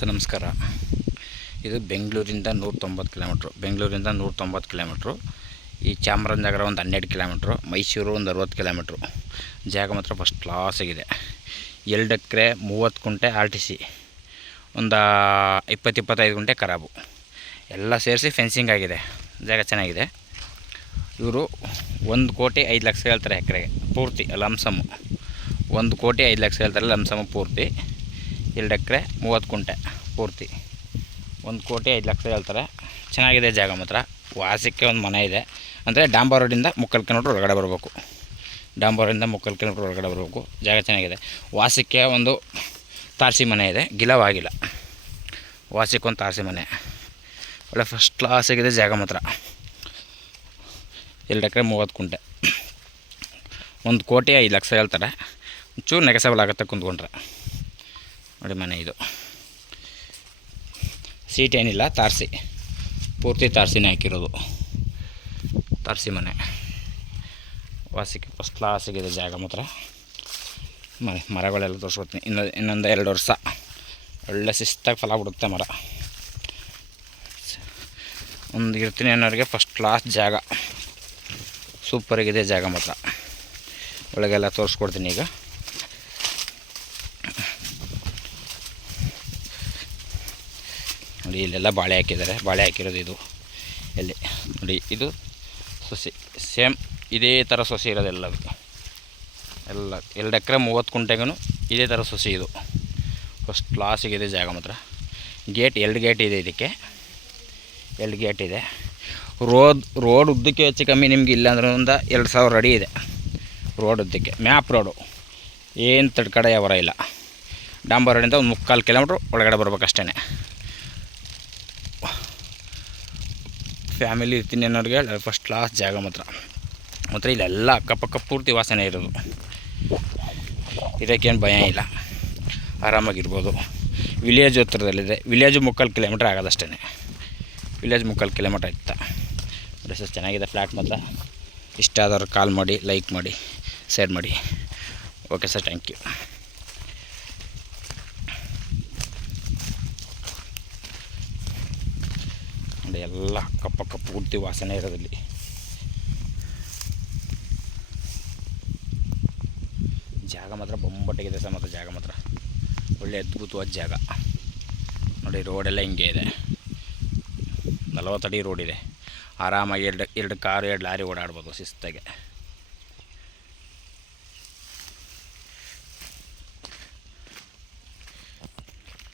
Sir ನಮಸ್ಕಾರ. ಇದು ಬೆಂಗಳೂರಿಂದ 190 ಕಿಲೋಮೀಟ್ರು. ಈ ಚಾಮರಾಜನಗರ ಒಂದು 12 ಕಿಲೋಮೀಟ್ರು, ಮೈಸೂರು ಒಂದು 60 ಕಿಲೋಮೀಟ್ರು. ಜಾಗ ಮಾತ್ರ ಫಸ್ಟ್ ಕ್ಲಾಸಾಗಿದೆ. 2 ಎಕರೆ 30 ಗುಂಟೆ RTC, ಒಂದು 20-25 ಗುಂಟೆ ಖರಾಬು, ಎಲ್ಲ ಸೇರಿಸಿ ಫೆನ್ಸಿಂಗ್ ಆಗಿದೆ. ಜಾಗ ಚೆನ್ನಾಗಿದೆ. ಇವರು 1,05,00,000 ಹೇಳ್ತಾರೆ ಎಕರೆಗೆ ಪೂರ್ತಿ ಲಂಸಮ್ಮು. 1,05,00,000 ಹೇಳ್ತಾರೆ ಲಂಸಮ್ಮು ಪೂರ್ತಿ. 2 ಎಕರೆ 30 ಗುಂಟೆ ಪೂರ್ತಿ 1,05,00,000 ಹೇಳ್ತಾರೆ. ಚೆನ್ನಾಗಿದೆ ಜಾಗ ಮಾತ್ರ. ವಾಸಕ್ಕೆ ಒಂದು ಮನೆ ಇದೆ. ಅಂದರೆ ಡಾಂಬರ್ ರೋಡಿಂದ 3 ಕಿಲೋಮೀಟ್ರ್ ಹೊರಗಡೆ ಬರಬೇಕು. ಜಾಗ ಚೆನ್ನಾಗಿದೆ. ವಾಸಕ್ಕೆ ಒಂದು ತಾರಸಿ ಮನೆ ಇದೆ, ಗಿಲವಾಗಿಲ್ಲ. ವಾಸಕ್ಕೆ ಒಂದು ತಾರಸಿ ಮನೆ, ಒಳ್ಳೆ ಫಸ್ಟ್ ಕ್ಲಾಸ್ ಆಗಿದೆ ಜಾಗ ಮಾತ್ರ. 2 ಎಕರೆ 30 ಗುಂಟೆ, 1,05,00,000 ಹೇಳ್ತಾರೆ. ಒಂಚೂರು ನೆಗೆಸಬಲ್ ಆಗುತ್ತೆ ಕುಂತ್ಕೊಂಡ್ರೆ. ನೋಡಿ ಮನೆ ಇದು. ಸೀಟ್ ಏನಿಲ್ಲ, ತಾರಸಿ, ಪೂರ್ತಿ ತಾರಸಿನೇ ಹಾಕಿರೋದು. ತಾರಸಿ ಮನೆ, ವಾಸಕ್ಕೆ ಫಸ್ಟ್ ಕ್ಲಾಸಿಗಿದೆ ಜಾಗ ಮಾತ್ರ. ಮರಗಳೆಲ್ಲ ತೋರಿಸ್ಕೊಡ್ತೀನಿ. ಇನ್ನೊಂದು 2 ವರ್ಷ ಒಳ್ಳೆ ಶಿಸ್ತಾಗಿ ಫಲ ಬಿಡುತ್ತೆ ಮರ. ಒಂದು ಇರ್ತೀನಿ ಅನ್ನೋರಿಗೆ ಫಸ್ಟ್ ಕ್ಲಾಸ್ ಜಾಗ, ಸೂಪರಾಗಿದೆ ಜಾಗ ಮಾತ್ರ. ಒಳಗೆಲ್ಲ ತೋರಿಸ್ಕೊಡ್ತೀನಿ ಈಗ. ನೋಡಿ ಇಲ್ಲೆಲ್ಲ ಬಾಳೆ ಹಾಕಿದ್ದಾರೆ. ಬಾಳೆ ಹಾಕಿರೋದು ಇದು. ಎಲ್ಲಿ ನೋಡಿ, ಇದು ಸೊಸೆ ಸೇಮ್ ಇದೇ ಥರ ಸೊಸೆ ಇರೋದೆಲ್ಲ. 2 ಎಕರೆ 30 ಗುಂಟೆಗೂ ಇದೇ ಥರ ಸೊಸೆ ಇದು. ಫಸ್ಟ್ ಕ್ಲಾಸಿಗಿದೆ ಜಾಗ ಮಾತ್ರ. ಗೇಟ್ 2 ಗೇಟ್ ಇದೆ ಇದಕ್ಕೆ, 2 ಗೇಟ್ ಇದೆ. ರೋಡ್ ಉದ್ದಕ್ಕೆ ಹೆಚ್ಚು ಕಮ್ಮಿ ನಿಮ್ಗೆ ಇಲ್ಲ ಅಂದ್ರೆ ಒಂದು 2,000 ಅಡಿ ಇದೆ ರೋಡ್ ಉದ್ದಕ್ಕೆ. ಮ್ಯಾಪ್ ರೋಡು, ಏನು ತಡ್ಕಡೆ ಅವರ ಇಲ್ಲ. ಡಾಂಬರ್ ರೋಡಿಂದ ಒಂದು 3/4 ಕಿಲೋಮೀಟ್ರ್ ಒಳಗಡೆ ಬರ್ಬೇಕಷ್ಟೇ. ಫ್ಯಾಮಿಲಿ ಇರ್ತೀನಿ ಅನ್ನೋರಿಗೆ ಫಸ್ಟ್ ಕ್ಲಾಸ್ ಜಾಗ ಮಾತ್ರ. ಇಲ್ಲೆಲ್ಲ ಅಕ್ಕಪಕ್ಕ ಪೂರ್ತಿ ವಾಸನೆ ಇರೋದು. ಇದಕ್ಕೇನು ಭಯ ಇಲ್ಲ, ಆರಾಮಾಗಿರ್ಬೋದು. ವಿಲೇಜ್ ಹತ್ರದಲ್ಲಿದೆ. ವಿಲೇಜು 3/4 ಕಿಲೋಮೀಟ್ರ್ ಆಗೋದಷ್ಟೇ. ವಿಲೇಜ್ 3/4 ಕಿಲೋಮೀಟ್ರ್ ಆಯ್ತಾ. ಸರ್ ಚೆನ್ನಾಗಿದೆ ಫ್ಲ್ಯಾಟ್ ಮಾತ್ರ. ಇಷ್ಟ ಆದವ್ರು ಕಾಲ್ ಮಾಡಿ, ಲೈಕ್ ಮಾಡಿ, ಶೇರ್ ಮಾಡಿ. Okay sir, thank you. ಎಲ್ಲ ಅಕ್ಕಪಕ್ಕ ಪೂರ್ತಿ ವಾಸನೆ ಇರೋದಲ್ಲಿ. ಜಾಗ ಮಾತ್ರ ಬೊಂಬಟ್ಟಿಗಿದೆ ಸರ್. ಮತ್ತು ಜಾಗ ಮಾತ್ರ ಒಳ್ಳೆ ಅದ್ಭುತವಾದ ಜಾಗ. ನೋಡಿ ರೋಡೆಲ್ಲ ಹಿಂಗೆ ಇದೆ. 40 ಅಡಿ ರೋಡ್ ಇದೆ. ಆರಾಮಾಗಿ 2 ಕಾರು 2 ಲಾರಿ ಓಡಾಡ್ಬೋದು ಶಿಸ್ತಾಗೆ.